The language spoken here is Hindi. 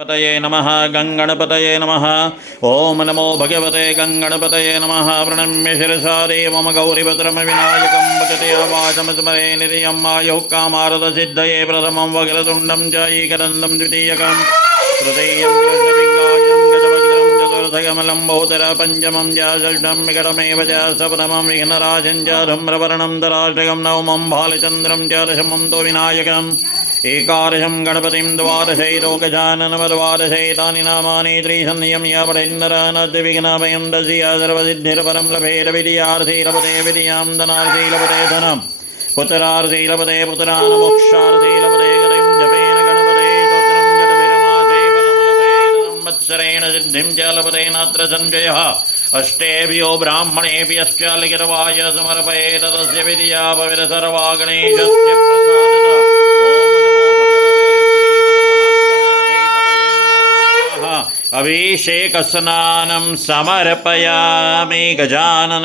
पतये नमः गङ्गणपतये नमः ओम नमो भगवते गङ्गणपतये नमः प्रणम्य शिरसा देवं गौरीभद्रं विनायकं भगतया वाचमस्मरे नित्यम् आयुः कामार्थसिद्धये प्रथमं वक्रतुण्डं च एकदन्तं द्वितीयकं तृतीयं कृष्णपिङ्गाक्षं गजवक्त्रं चतुर्थकमलं बहुतरं पञ्चमं च षष्ठं विकटमेव च सप्तमं विघ्नराजं च धूम्रवर्णं धराष्टकं नवमं भालचन्द्रं च दशमं तु विनायकम् एकादशं गणपतिं द्वादशैलोकजाननमद्वादशैतानि नामानि त्रिसंयम्य पठेन्नरानद्विघ्नाभयं दस्य सर्वसिद्धिर्परं लभेद विद्यार्थी लभते विद्यां धनार्थी लभते धनं पुत्रार्थी लभते पुत्रान् मोक्षार्थी लभते गतिं जपेन गणपते स्तोत्रं जडभिरमासे फलं लभेत संवत्सरेण सिद्धिं च लभते नात्र संशयः अष्टेभ्यो ब्राह्मणेभ्यश्च लिखितवाय समर्पयेत तस्य विद्या भवेत् सर्वा गणेशस्य प्रसादतः अभिषेक स्नानं समर्पयामि गजानन